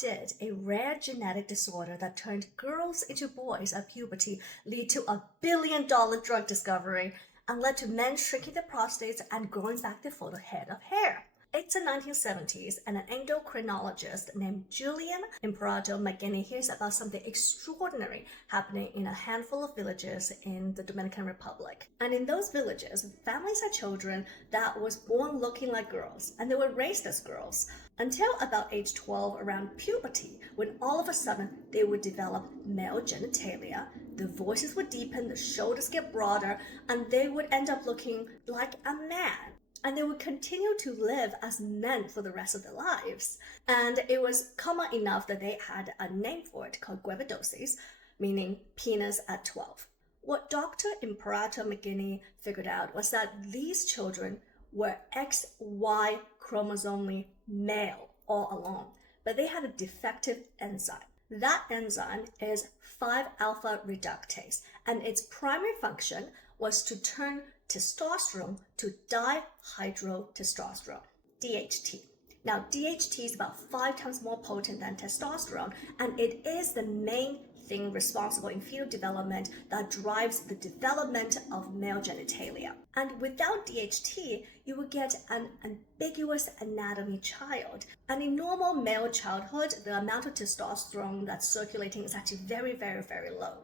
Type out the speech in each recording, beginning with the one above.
did a rare genetic disorder that turned girls into boys at puberty lead to a billion-dollar drug discovery and led to men shrinking their prostates and growing back their full head of hair? It's the 1970s, and an endocrinologist named Julian Imperato McGinney hears about something extraordinary happening in a handful of villages in the Dominican Republic. And in those villages, families had children that was born looking like girls, and they were raised as girls, until about age 12, around puberty, when all of a sudden they would develop male genitalia, the voices would deepen, the shoulders get broader, and they would end up looking like a man. And they would continue to live as men for the rest of their lives. And it was common enough that they had a name for it called Guevedoces, meaning penis at 12. What Dr. Imperato McGinney figured out was that these children were XY chromosomally male all along, but they had a defective enzyme. That enzyme is 5-alpha reductase, and its primary function was to turn testosterone to dihydrotestosterone, DHT. Now, DHT is about 5 times more potent than testosterone, and it is the main thing responsible in fetal development that drives the development of male genitalia. And without DHT, you would get an ambiguous anatomy child. And in normal male childhood, the amount of testosterone that's circulating is actually very, very, very low.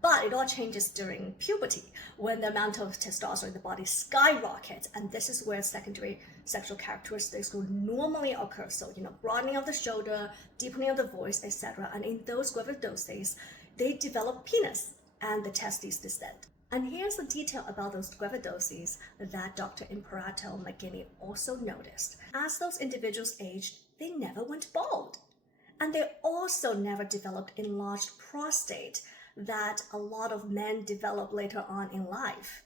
But it all changes during puberty, when the amount of testosterone in the body skyrockets, and this is where secondary sexual characteristics will normally occur. So, broadening of the shoulder, deepening of the voice, etc. And in those Guevedoces, they develop penis and the testes descend. And here's the detail about those Guevedoces that Dr. Imperato McGinney also noticed. As those individuals aged, they never went bald. And they also never developed enlarged prostate that a lot of men develop later on in life.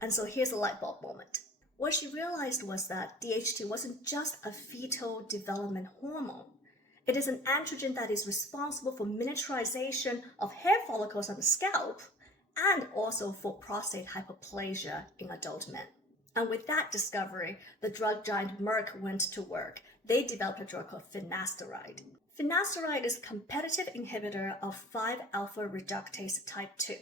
And so here's a light bulb moment. What she realized was that DHT wasn't just a fetal development hormone. It is an androgen that is responsible for miniaturization of hair follicles on the scalp and also for prostate hyperplasia in adult men. And with that discovery, the drug giant Merck went to work. They developed a drug called finasteride. Finasteride is a competitive inhibitor of 5-alpha reductase type 2.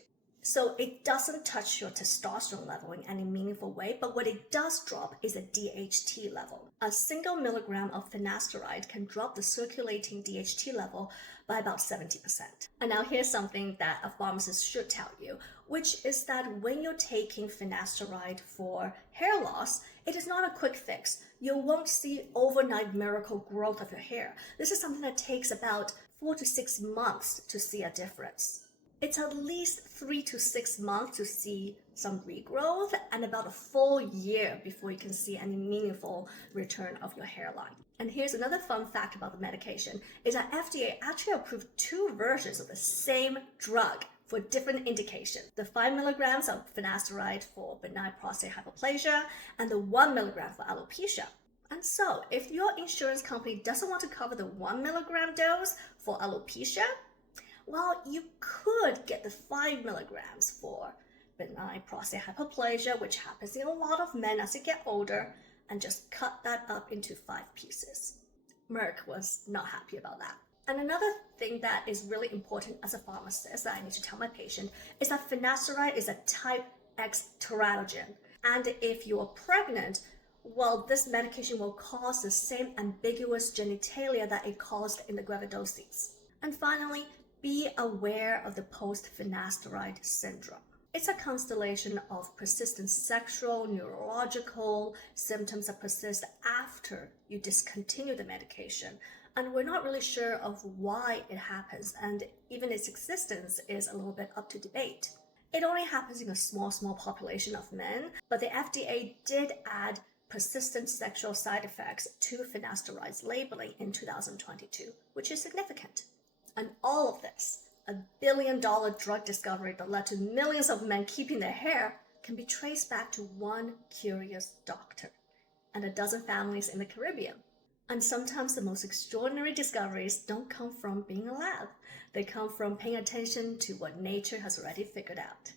So it doesn't touch your testosterone level in any meaningful way, but what it does drop is a DHT level. A single milligram of finasteride can drop the circulating DHT level by about 70%. And now here's something that a pharmacist should tell you, which is that when you're taking finasteride for hair loss, it is not a quick fix. You won't see overnight miracle growth of your hair. This is something that takes about 4 to 6 months to see a difference. It's at least 3 to 6 months to see some regrowth and about a full year before you can see any meaningful return of your hairline. And here's another fun fact about the medication, is that FDA actually approved 2 versions of the same drug for different indications. The 5 milligrams of finasteride for benign prostate hyperplasia and the 1 milligram for alopecia. And so, if your insurance company doesn't want to cover the 1 milligram dose for alopecia, well, you could get the 5 milligrams for benign prostate hyperplasia, which happens in a lot of men as they get older, and just cut that up into 5 pieces. Merck was not happy about that. And another thing that is really important as a pharmacist that I need to tell my patient is that finasteride is a type X teratogen. And if you're pregnant, well, this medication will cause the same ambiguous genitalia that it caused in the Guevedoces. And finally, be aware of the post-finasteride syndrome. It's a constellation of persistent sexual, neurological symptoms that persist after you discontinue the medication. And we're not really sure of why it happens, and even its existence is a little bit up to debate. It only happens in a small population of men, but the FDA did add persistent sexual side effects to finasteride's labeling in 2022, which is significant. And all of this, a billion-dollar drug discovery that led to millions of men keeping their hair, can be traced back to one curious doctor and a dozen families in the Caribbean. And sometimes the most extraordinary discoveries don't come from being in a lab. They come from paying attention to what nature has already figured out.